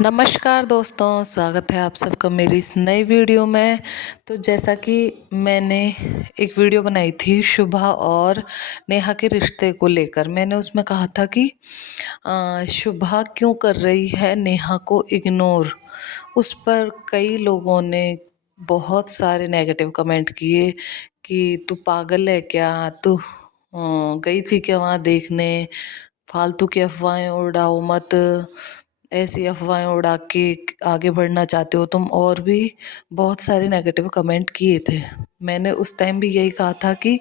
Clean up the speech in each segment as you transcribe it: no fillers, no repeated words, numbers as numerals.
नमस्कार दोस्तों, स्वागत है आप सबका मेरी इस नई वीडियो में। तो जैसा कि मैंने एक वीडियो बनाई थी शुभा और नेहा के रिश्ते को लेकर, मैंने उसमें कहा था कि शुभा क्यों कर रही है नेहा को इग्नोर। उस पर कई लोगों ने बहुत सारे नेगेटिव कमेंट किए कि तू पागल है क्या, तू गई थी क्या वहाँ देखने, फालतू की अफवाहें उड़ाओ मत, ऐसी अफवाहें उड़ा के आगे बढ़ना चाहते हो तुम, और भी बहुत सारे नेगेटिव कमेंट किए थे। मैंने उस टाइम भी यही कहा था कि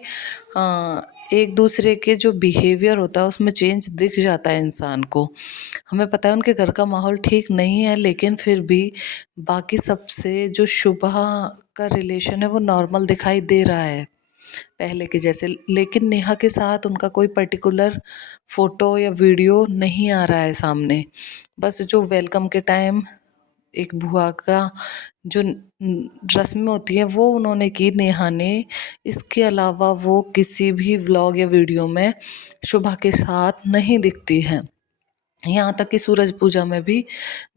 एक दूसरे के जो बिहेवियर होता है उसमें चेंज दिख जाता है इंसान को। हमें पता है उनके घर का माहौल ठीक नहीं है, लेकिन फिर भी बाकी सबसे जो शुभा का रिलेशन है वो नॉर्मल दिखाई दे रहा है पहले के जैसे। लेकिन नेहा के साथ उनका कोई पर्टिकुलर फ़ोटो या वीडियो नहीं आ रहा है सामने। बस जो वेलकम के टाइम एक बुआ का जो रस्म होती है वो उन्होंने की नेहा ने। इसके अलावा वो किसी भी व्लॉग या वीडियो में शुभा के साथ नहीं दिखती है। यहाँ तक कि सूरज पूजा में भी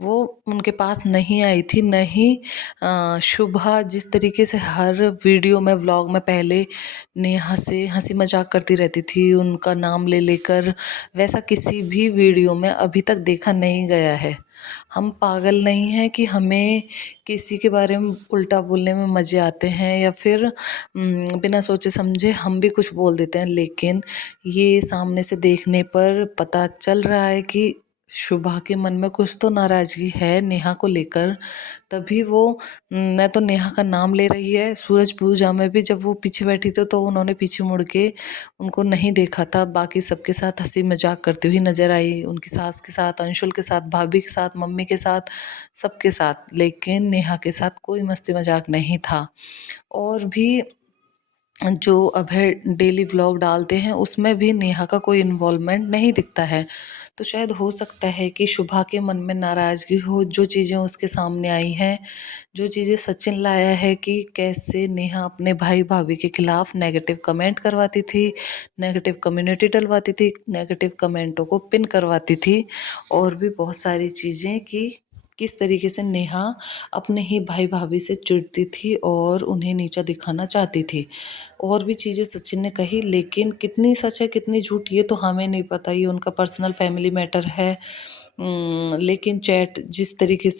वो उनके पास नहीं आई थी। नहीं, शुभा जिस तरीके से हर वीडियो में व्लॉग में पहले नेहा से हंसी मजाक करती रहती थी उनका नाम ले लेकर, वैसा किसी भी वीडियो में अभी तक देखा नहीं गया है। हम पागल नहीं हैं कि हमें किसी के बारे में उल्टा बोलने में मज़े आते हैं या फिर बिना सोचे समझे हम भी कुछ बोल देते हैं, लेकिन ये सामने से देखने पर पता चल रहा है कि शुभा के मन में कुछ तो नाराज़गी है नेहा को लेकर। तभी वो मैं तो नेहा का नाम ले रही है। सूरज पूजा में भी जब वो पीछे बैठी थी तो उन्होंने पीछे मुड़ के उनको नहीं देखा था, बाकी सबके साथ हंसी मजाक करती हुई नजर आई, उनकी सास के साथ, अंशुल के साथ, भाभी के साथ, मम्मी के साथ, सबके साथ। लेकिन नेहा के साथ कोई मस्ती मजाक नहीं था। और भी जो अभय डेली व्लॉग डालते हैं उसमें भी नेहा का कोई इन्वॉल्वमेंट नहीं दिखता है। तो शायद हो सकता है कि शुभा के मन में नाराज़गी हो, जो चीज़ें उसके सामने आई हैं, जो चीज़ें सचिन लाया है कि कैसे नेहा अपने भाई भाभी के खिलाफ नेगेटिव कमेंट करवाती थी, नेगेटिव कम्युनिटी डलवाती थी, नेगेटिव कमेंटों को पिन करवाती थी, और भी बहुत सारी चीज़ें कि किस तरीके से नेहा अपने ही भाई भाभी से चिढ़ती थी और उन्हें नीचा दिखाना चाहती थी। और भी चीज़ें सचिन ने कही, लेकिन कितनी सच है कितनी झूठ ये तो हमें नहीं पता, ये उनका पर्सनल फैमिली मैटर है। लेकिन चैट जिस तरीके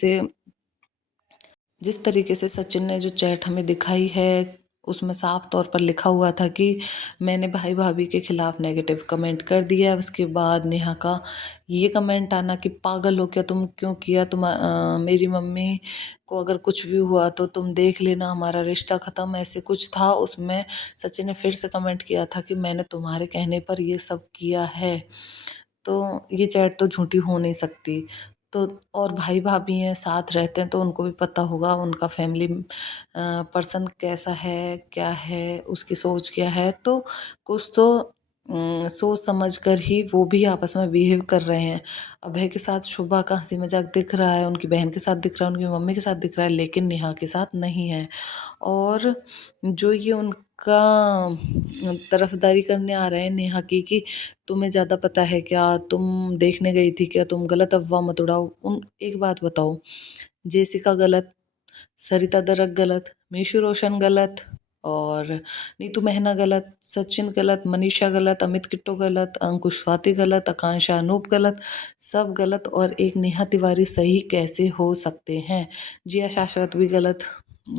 से सचिन ने जो चैट हमें दिखाई है उसमें साफ तौर पर लिखा हुआ था कि मैंने भाई भाभी के खिलाफ नेगेटिव कमेंट कर दिया। उसके बाद नेहा का ये कमेंट आना कि पागल हो क्या तुम, क्यों किया, मेरी मम्मी को अगर कुछ भी हुआ तो तुम देख लेना, हमारा रिश्ता ख़त्म, ऐसे कुछ था उसमें। सचिन ने फिर से कमेंट किया था कि मैंने तुम्हारे कहने पर ये सब किया है। तो ये चैट तो झूठी हो नहीं सकती। तो और भाई भाभी हैं, साथ रहते हैं, तो उनको भी पता होगा उनका फैमिली पर्सन कैसा है, क्या है, उसकी सोच क्या है। तो कुछ तो सोच समझ कर ही वो भी आपस में बिहेव कर रहे हैं। अभय के साथ शुभा का हंसी मजाक दिख रहा है, उनकी बहन के साथ दिख रहा है, उनकी मम्मी के साथ दिख रहा है, लेकिन नेहा के साथ नहीं है। और जो ये उनका तरफदारी करने आ रहे हैं नेहा की कि तुम्हें ज़्यादा पता है क्या, तुम देखने गई थी क्या, तुम गलत अफ़वाह मत उड़ाओ। उन एक बात बताओ, जेसिका गलत, सरिता दरक गलत, मीशू रोशन गलत, और नीतू महना गलत, सचिन गलत, मनीषा गलत, अमित किट्टो गलत, अंकुश स्वाति गलत, आकांक्षा अनूप गलत, सब गलत, और एक नेहा तिवारी सही कैसे हो सकते हैं। जिया शाश्वत भी गलत,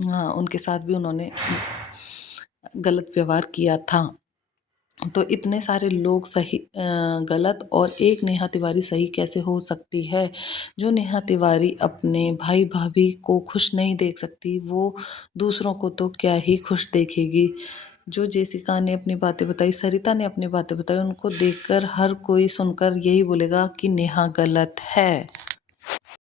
हाँ उनके साथ भी उन्होंने गलत व्यवहार किया था। तो इतने सारे लोग सही गलत, और एक नेहा तिवारी सही कैसे हो सकती है। जो नेहा तिवारी अपने भाई भाभी को खुश नहीं देख सकती, वो दूसरों को तो क्या ही खुश देखेगी। जो जेसिका ने अपनी बातें बताई, सरिता ने अपनी बातें बताई, उनको देखकर हर कोई सुनकर यही बोलेगा कि नेहा गलत है।